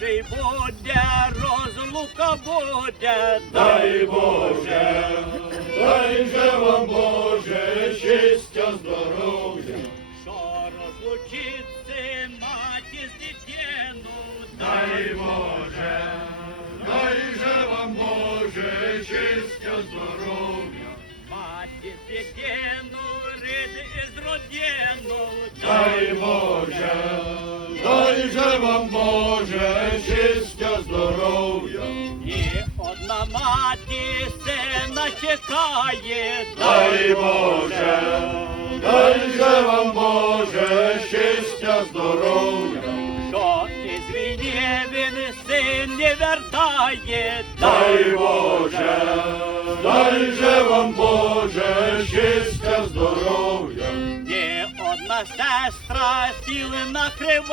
Чи буде розлука буде, Дай Боже, дай же вам Боже, щастя, здоров'я. що розлучиться маті з дитину, Дай Боже, дай же вам Боже, щастя, здоров'я. маті з дитину, рід із родину, Дай Боже, дай же вам Боже, щастя, здоров'я. І одна маті сина чекає, Дай Боже, дай же вам Боже, щастя, здоров'я. що із війни він син не вертає, Дай Боже, дай же вам Боже, щастя, здоров'я. Ні одна сестра сіли накриває.